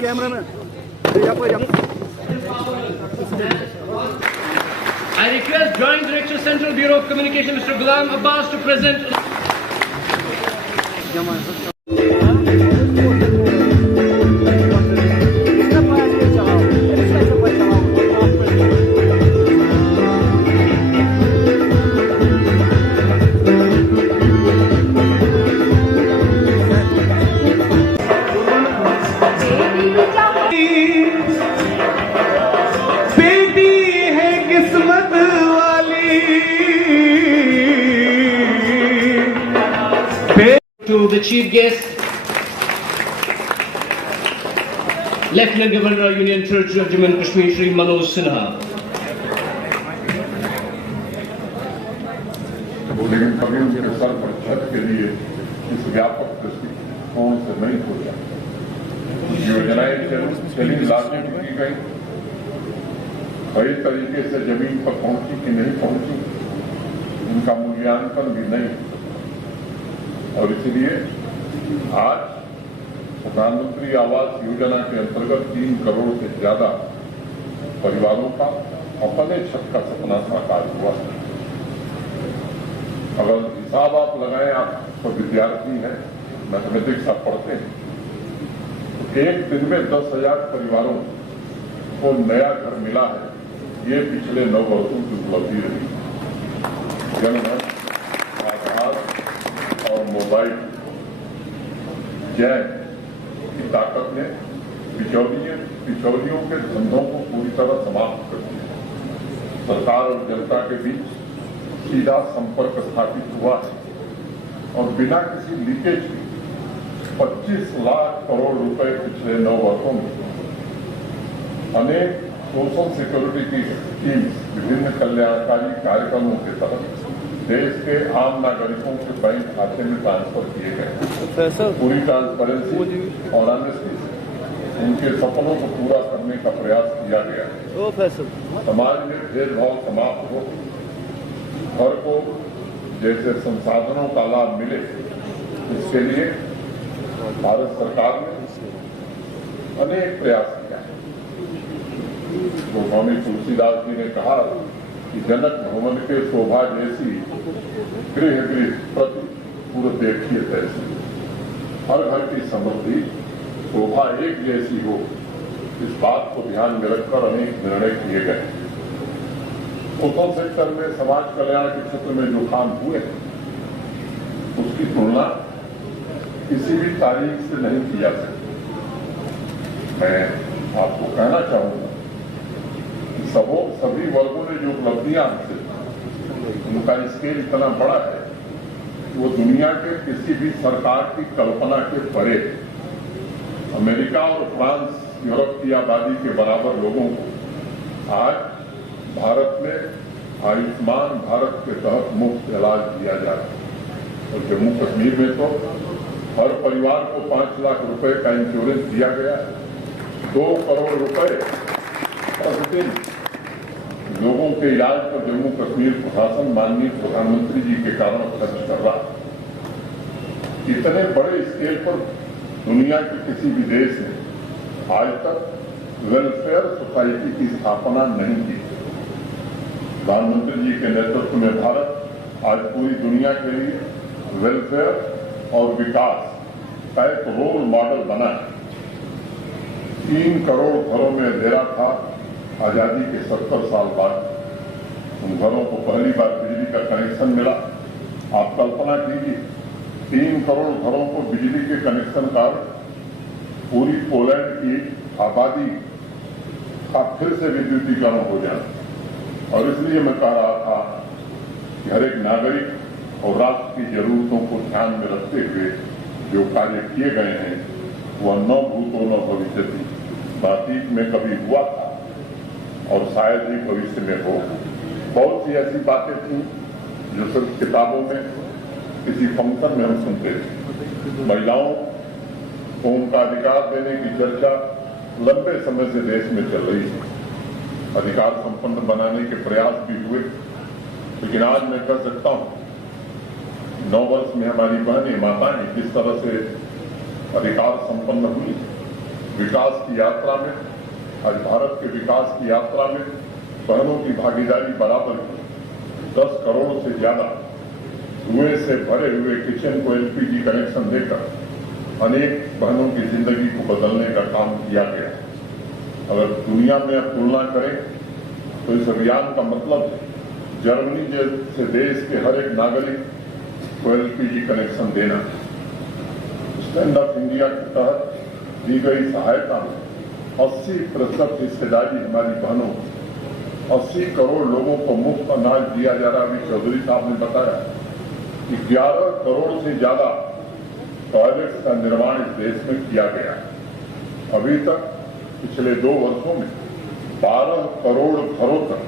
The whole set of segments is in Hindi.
cameraman. I request Joint Director Central Bureau of Communication Mr. Ghulam Abbas to present. To the chief guest, Lieutenant Governor Union Territory of Jammu and Kashmir, Shri Manoj Sinha. लेकिन कभी उनके सर पर छत के लिए इस व्यापक दृष्टिकोण से नहीं सोचा। योजनाएं चली लागू की गई, सही तरीके से जमीन पर पहुंची कि नहीं पहुंची, उनका मूल्यांकन भी नहीं। और इसलिए आज प्रधानमंत्री आवास योजना के अंतर्गत 3 करोड़ से ज्यादा परिवारों का अपने छत का सपना साकार हुआ। अगर हिसाब आप लगाएं, आप तो विद्यार्थी हैं, मैथमेटिक्स आप पढ़ते हैं, तो एक दिन में 10,000 परिवारों को नया घर मिला है। ये पिछले 9 वर्षों की उपलब्धि रही। जनधन, आधार और मोबाइल जैन की ताकत ने बिचौलियों के धंधों को पूरी तरह समाप्त कर दिया। सरकार और जनता के बीच सीधा संपर्क स्थापित हुआ है और बिना किसी लीकेज के 25 लाख करोड़ रुपए पिछले 9 वर्षों में अनेक सोशल सिक्योरिटी की स्कीम्स, विभिन्न कल्याणकारी कार्यक्रमों के तहत देश के आम नागरिकों के बैंक खाते में ट्रांसफर किए गए। पूरी ट्रांसपेरेंसी और ऑनेस्टी से उनके सपनों को पूरा करने का प्रयास किया गया। समाज में भेदभाव समाप्त हो, हर को जैसे संसाधनों का लाभ मिले, इसके लिए भारत सरकार ने अनेक प्रयास किया है। तो स्वामी तुलसीदास जी ने कहा कि जनक भवन के शोभा जैसी गृह गृह प्रति पूर्व देखिए तैसी। हर घर की समृद्धि शोभा एक जैसी हो, इस बात को ध्यान में रखकर अनेक निर्णय किए गए। सोशल सेक्टर में समाज कल्याण के क्षेत्र में जो काम हुए, उसकी तुलना किसी भी तारीख से नहीं की जा सकती। मैं आपको कहना चाहूंगा कि सभी वर्गों ने जो उपलब्धियां हासिल, उनका स्केल इतना बड़ा है कि वो दुनिया के किसी भी सरकार की कल्पना के परे। अमेरिका और फ्रांस, यूरोप की आबादी के बराबर लोगों को आज भारत में आयुष्मान भारत के तहत मुफ्त इलाज दिया जा रहा है। और जम्मू कश्मीर में तो हर परिवार को 5 लाख रुपए का इंश्योरेंस दिया गया है। 2 करोड़ रुपए प्रतिदिन लोगों के इलाज पर जम्मू कश्मीर प्रशासन माननीय प्रधानमंत्री जी के कारण खर्च कर रहा है। इतने बड़े स्केल पर दुनिया के किसी भी देश ने आज तक वेलफेयर सोसाइटी की स्थापना नहीं की। प्रधानमंत्री जी के नेतृत्व में भारत आज पूरी दुनिया के लिए वेलफेयर और विकास का एक रोल मॉडल बना है। 3 करोड़ घरों में अंधेरा था आजादी के 70 साल बाद। उन घरों को पहली बार बिजली का कनेक्शन मिला। आप कल्पना कीजिए, 3 करोड़ घरों को बिजली के कनेक्शन का पूरी पोलैंड की आबादी का फिर से विद्युतीकरण हो जाना। और इसलिए मैं कह रहा था कि हर एक नागरिक और राष्ट्र की जरूरतों को ध्यान में रखते हुए जो कार्य किए गए हैं, वह न भूतो न भविष्यति, अतीत में कभी हुआ था और शायद ही भविष्य में हो। बहुत सी ऐसी बातें थी जो सिर्फ किताबों में, किसी फंक्शन में हम सुनते थे। महिलाओं को उनका अधिकार देने की चर्चा लंबे समय से देश में चल रही है। अधिकार संपन्न बनाने के प्रयास भी हुए, लेकिन आज मैं कह सकता हूं 9 वर्ष में हमारी बहनें, माताएं जिस तरह से अधिकार संपन्न हुई। विकास की यात्रा में, आज भारत के विकास की यात्रा में बहनों की भागीदारी बराबर की। 10 करोड़ से ज्यादा कुएं से भरे हुए किचन को एलपीजी कनेक्शन देकर अनेक बहनों की जिंदगी को बदलने का काम किया गया। अगर दुनिया में अब तुलना करें तो इस अभियान का मतलब जर्मनी जैसे देश के हर एक नागरिक को एलपीजी कनेक्शन देना। स्टैंड अप इंडिया के तहत दी गई सहायता में 80% हिस्सेदारी हमारी बहनों को। 80 करोड़ लोगों को मुफ्त अनाज दिया जा रहा है। अभी चौधरी साहब ने बताया 11 करोड़ से ज्यादा टॉयलेट्स का निर्माण इस देश में किया गया है। अभी तक पिछले 2 वर्षों में 12 करोड़ घरों तक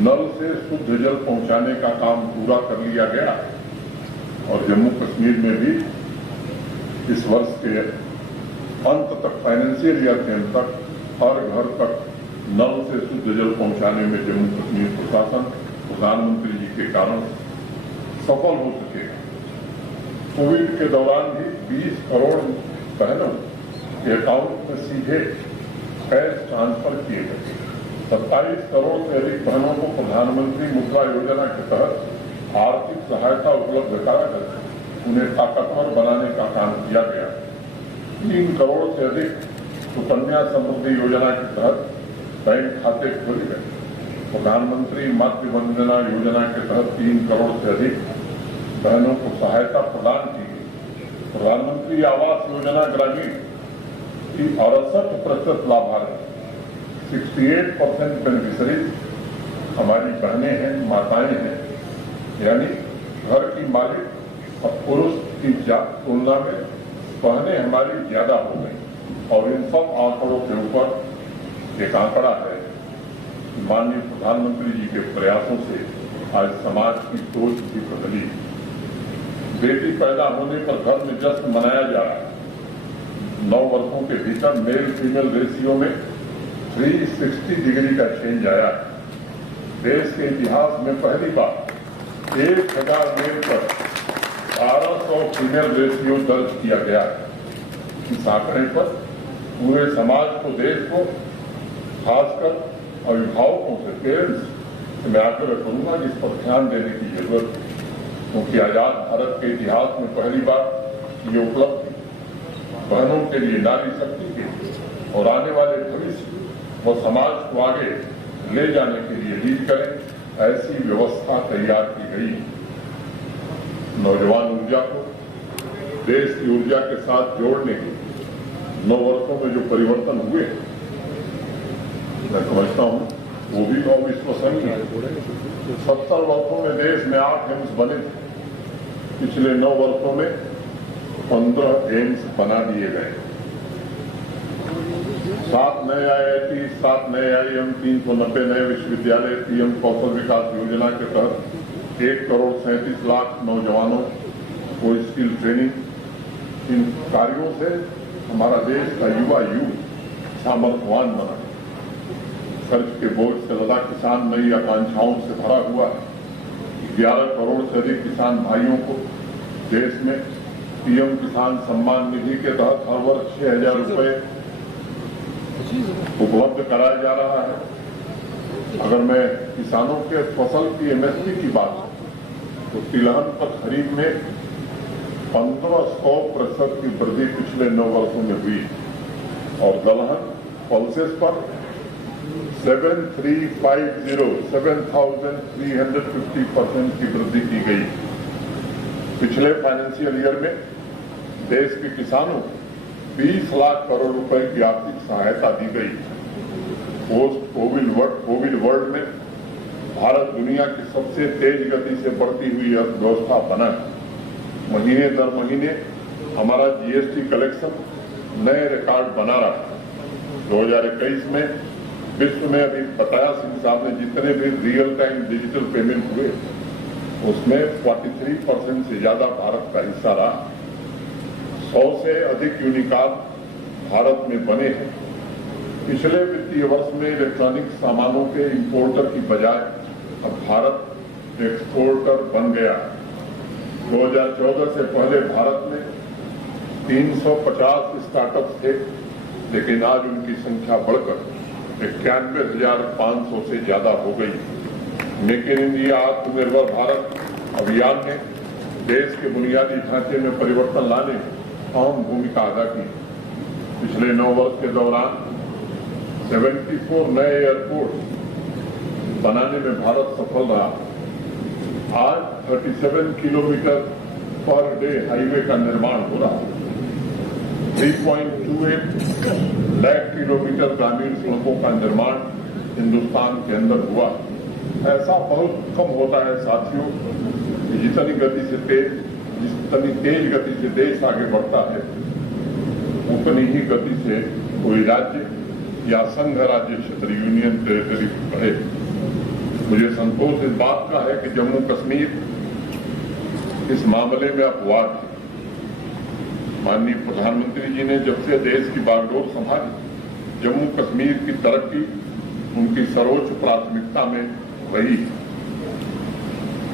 नल से शुद्ध जल पहुंचाने का काम पूरा कर लिया गया और जम्मू कश्मीर में भी इस वर्ष के अंत तक, फाइनेंशियल ईयर के अंत तक, हर घर तक नल से शुद्ध जल पहुंचाने में जम्मू कश्मीर प्रशासन प्रधानमंत्री जी के कारण सफल हो चुके हैं। कोविड के दौरान भी 20 करोड़ बहनों के अकाउंट में सीधे कैश ट्रांसफर किए गए। 27 करोड़ से अधिक बहनों को प्रधानमंत्री मुद्रा योजना के तहत आर्थिक सहायता उपलब्ध कराकर उन्हें ताकतवर बनाने का काम किया गया। 3 करोड़ से अधिक सुकन्या समृद्धि योजना के तहत बैंक खाते खोले गए। प्रधानमंत्री मातृ वंदना योजना के तहत 3 करोड़ से अधिक बहनों को सहायता प्रदान की गई। प्रधानमंत्री आवास योजना ग्रामीण की 68% लाभार्थी, 68% बेनिफिशरीज हमारी बहनें हैं, माताएं हैं। यानी घर की मालिक और पुरुष की तुलना में बहनें हमारी ज्यादा हो गई। और इन सब आंकड़ों के ऊपर एक आंकड़ा है, माननीय प्रधानमंत्री जी के प्रयासों से आज समाज की सोच भी बदली। बेटी पैदा होने पर घर में जश्न मनाया जा रहा है। 9 वर्षों के भीतर मेल फीमेल रेशियो में 360 डिग्री का चेंज आया। देश के इतिहास में पहली बार 1000 मेल पर 1200 फीमेल रेशियो दर्ज किया गया। इस आंकड़े पर पूरे समाज को, देश को, खासकर अभिभावकों से, पेरेंट्स से मैं आग्रह करूंगा कि इस पर ध्यान देने की जरूरत है, क्योंकि आजाद भारत के इतिहास में पहली बार ये उपलब्धि बहनों के लिए, नारी शक्ति के लिए और आने वाले भविष्य व समाज को आगे ले जाने के लिए लीड करें, ऐसी व्यवस्था तैयार की गई। नौजवान ऊर्जा को देश की ऊर्जा के साथ जोड़ने के 9 वर्षों में जो परिवर्तन हुए, मैं समझता हूं वो भी अविश्वसनीय है। 70 वर्षों में देश में 8 एम्स बने थे। पिछले 9 वर्षों में 15 एम्स बना दिए गए। 7 नए IIT, 7 नए IIM, 390 नए विश्वविद्यालय, पीएम कौशल विकास योजना के तहत 1 करोड़ 37 लाख नौजवानों को स्किल ट्रेनिंग। इन कार्यों से हमारा देश का युवा यूथ सामर्थ्यवान बना। कर्ज के बोझ से लदा किसान नई आकांक्षाओं से भरा हुआ है। 11 करोड़ से अधिक किसान भाइयों को देश में पीएम किसान सम्मान निधि के तहत हर वर्ष 6,000 रुपए उपलब्ध कराया जा रहा है। अगर मैं किसानों के फसल की MSP की बात तो तिलहन पर खरीद में 1500% की वृद्धि पिछले 9 वर्षों में हुई और दलहन पल्सेस पर 7,350% की वृद्धि की गई। पिछले फाइनेंशियल ईयर में देश के किसानों को 20 लाख करोड़ रुपए की आर्थिक सहायता दी गई। पोस्ट कोविड वर्ल्ड में भारत दुनिया की सबसे तेज गति से बढ़ती हुई अर्थव्यवस्था बना है। महीने दर महीने हमारा GST कलेक्शन नए रिकॉर्ड बना रहा है। 2021 में विश्व में, अभी बताया सिंह साहब ने, जितने भी रियल टाइम डिजिटल पेमेंट हुए उसमें 43% से ज्यादा भारत का हिस्सा रहा। 100 से अधिक यूनिकॉर्न भारत में बने हैं। पिछले वित्तीय वर्ष में इलेक्ट्रॉनिक सामानों के इंपोर्टर की बजाय अब भारत एक्सपोर्टर बन गया। 2014 से पहले भारत में 350 स्टार्टअप थे, लेकिन आज उनकी संख्या बढ़कर 91,500 से ज्यादा हो गई। मेक इन इंडिया आत्मनिर्भर भारत अभियान ने देश के बुनियादी ढांचे में परिवर्तन लाने में अहम भूमिका अदा की। पिछले 9 वर्ष के दौरान 74 नए एयरपोर्ट बनाने में भारत सफल रहा। आज 37 किलोमीटर पर डे हाईवे का निर्माण हो रहा है। 3.28 लाख किलोमीटर ग्रामीण सड़कों का निर्माण हिंदुस्तान के अंदर हुआ। ऐसा बहुत कम होता है साथियों, जितनी तेज गति से देश आगे बढ़ता है, उतनी ही गति से कोई राज्य या संघ राज्य क्षेत्र यूनियन टेरिटरी बढ़े। मुझे संतोष इस बात का है कि जम्मू कश्मीर इस मामले में अपवाद है। माननीय प्रधानमंत्री जी ने जब से देश की बागडोर संभाली, जम्मू कश्मीर की तरक्की उनकी सर्वोच्च प्राथमिकता में रही।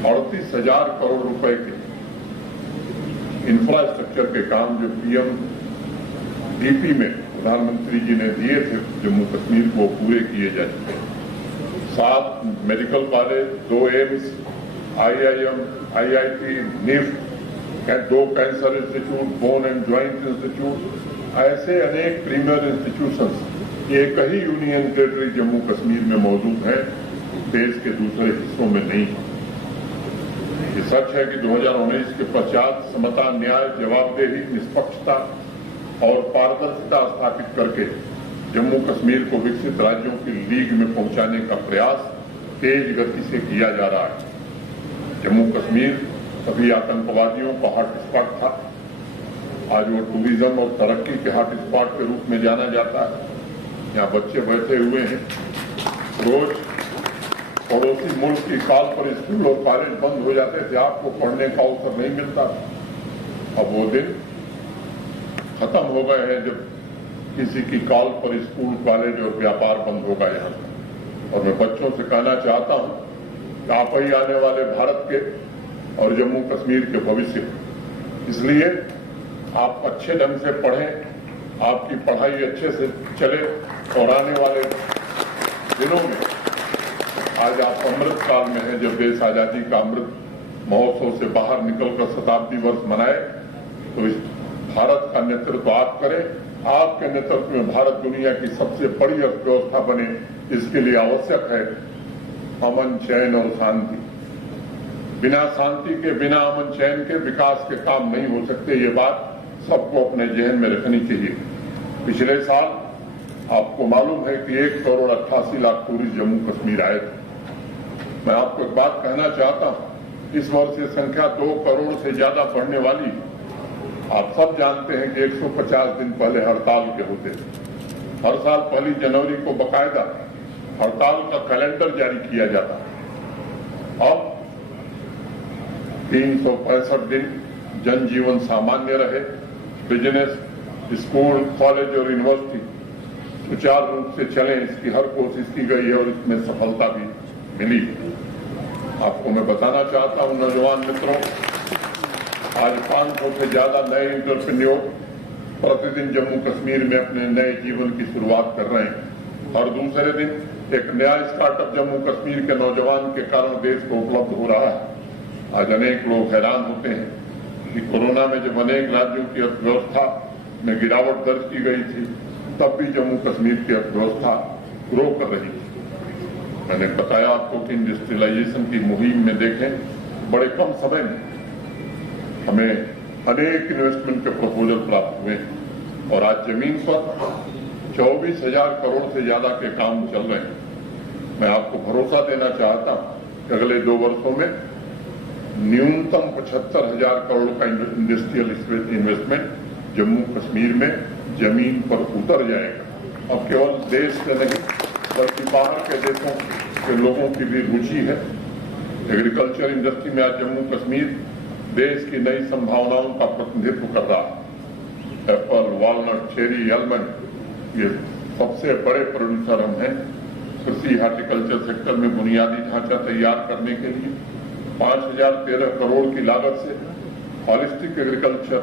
38,000 करोड़ रुपए के इंफ्रास्ट्रक्चर के काम जो पीएमडीपी में प्रधानमंत्री जी ने दिए थे जम्मू कश्मीर को, पूरे किए जा चुके। 7 medical college, 2 AIIMS, IIM, IIT, NIFT, 2 cancer institute, bone and joint institute, ऐसे अनेक प्रीमियर इंस्टीट्यूशंस एक ही यूनियन टेरिटरी जम्मू कश्मीर में मौजूद हैं, देश के दूसरे हिस्सों में नहीं। ये सच है कि 2019 के पश्चात समता, न्याय, जवाबदेही, निष्पक्षता और पारदर्शिता स्थापित करके जम्मू कश्मीर को विकसित राज्यों की लीग में पहुंचाने का प्रयास तेज गति से किया जा रहा है। जम्मू कश्मीर सभी आतंकवादियों का हॉटस्पॉट था। आज वो टूरिज्म और तरक्की के हॉटस्पॉट के रूप में जाना जाता है। यहाँ बच्चे बैठे हुए हैं, रोज पड़ोसी मुल्क की कॉल पर स्कूल और कॉलेज बंद हो जाते थे, आपको पढ़ने का अवसर नहीं मिलता। अब वो दिन खत्म हो गए हैं जब किसी की कॉल पर स्कूल, कॉलेज और व्यापार बंद होगा यहाँ। और मैं बच्चों से कहना चाहता हूं कि आप ही आने वाले भारत के और जम्मू कश्मीर के भविष्य, इसलिए आप अच्छे ढंग से पढ़ें, आपकी पढ़ाई अच्छे से चले और आने वाले दिनों में, आज आप अमृत काल में हैं जब देश आजादी का अमृत महोत्सव से बाहर निकलकर शताब्दी वर्ष मनाए, तो इस भारत का नेतृत्व आप करें। आपके नेतृत्व में भारत दुनिया की सबसे बड़ी अर्थव्यवस्था बने, इसके लिए आवश्यक है अमन, चैन और शांति। बिना शांति के, बिना अमन चैन के विकास के काम नहीं हो सकते। ये बात सबको अपने जहन में रखनी चाहिए। पिछले साल आपको मालूम है कि 1,88,00,000 टूरिस्ट जम्मू कश्मीर आए थे। मैं आपको एक बात कहना चाहता हूं, इस वर्ष ये संख्या 2 करोड़ से ज्यादा बढ़ने वाली है। आप सब जानते हैं कि 150 दिन पहले हड़ताल के होते थे। हर साल 1 जनवरी को बकायदा हड़ताल का कैलेंडर जारी किया जाता। अब 365 दिन जनजीवन सामान्य रहे, बिजनेस, स्कूल, कॉलेज और यूनिवर्सिटी सुचारू रूप से चले, इसकी हर कोशिश की गई है और इसमें सफलता भी मिली। आपको मैं बताना चाहता हूं नौजवान मित्रों, आज 500 से ज्यादा नए एंटरप्रेन्योर प्रतिदिन जम्मू कश्मीर में अपने नए जीवन की शुरुआत कर रहे हैं। हर दूसरे दिन एक नया स्टार्टअप जम्मू कश्मीर के नौजवान के कारण देश को उपलब्ध हो रहा है। आज अनेक लोग हैरान होते हैं कि कोरोना में जब अनेक राज्यों की अर्थव्यवस्था में गिरावट दर्ज की गई थी, तब भी जम्मू कश्मीर की अर्थव्यवस्था ग्रो कर रही थी। मैंने बताया आपको कि इंडस्ट्रियलाइजेशन की मुहिम में देखें, बड़े कम समय में हमें अनेक इन्वेस्टमेंट के प्रपोजल प्राप्त हुए और आज जमीन पर 24,000 करोड़ से ज्यादा के काम चल रहे हैं। मैं आपको भरोसा देना चाहता हूं कि अगले 2 वर्षों में न्यूनतम 75,000 करोड़ का इंडस्ट्रियल इन्वेस्टमेंट जम्मू कश्मीर में जमीन पर उतर जाएगा। अब केवल देश से नहीं बल्कि बाहर के देशों के लोगों की भी रुचि है। एग्रीकल्चर इंडस्ट्री में आज जम्मू कश्मीर देश की नई संभावनाओं का प्रतिनिधित्व कर रहा है। एप्पल, वॉलनट, चेरी, आलमंड, ये सबसे बड़े प्रोड्यूसर हम हैं। कृषि हार्टिकल्चर सेक्टर में बुनियादी ढांचा तैयार करने के लिए 5,013 करोड़ की लागत से हॉलिस्टिक एग्रीकल्चर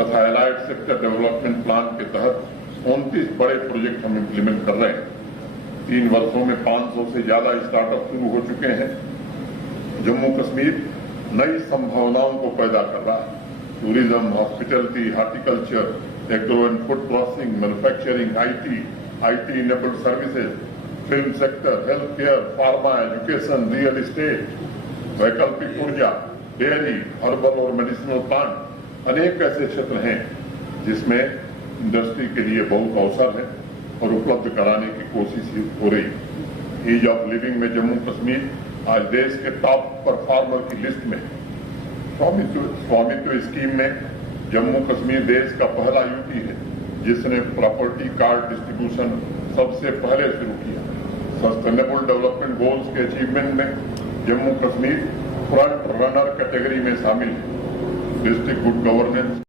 तथा एलाइड सेक्टर डेवलपमेंट प्लान के तहत 29 बड़े प्रोजेक्ट हम इम्प्लीमेंट कर रहे हैं। 3 वर्षों में 500 से ज्यादा स्टार्टअप शुरू हो चुके हैं। जम्मू कश्मीर नई संभावनाओं को पैदा कर रहा है। Tourism, hospitality, horticulture, agro and food processing, manufacturing, IT enabled services, film sector, health care, pharma, education, real estate, वैकल्पिक ऊर्जा, डेयरी, हर्बल और मेडिसिनल प्लांट अनेक ऐसे क्षेत्र हैं जिसमें इंडस्ट्री के लिए बहुत अवसर है और उपलब्ध कराने की कोशिश हो रही है। ईज ऑफ लिविंग में जम्मू कश्मीर आज देश के टॉप परफॉर्मर की लिस्ट में। स्वामित्व स्कीम में जम्मू कश्मीर देश का पहला यूटी है जिसने प्रॉपर्टी कार्ड डिस्ट्रीब्यूशन सबसे पहले शुरू किया। सस्टेनेबल डेवलपमेंट गोल्स के अचीवमेंट में Jammu Kashmir front runner category में शामिल है। District good governance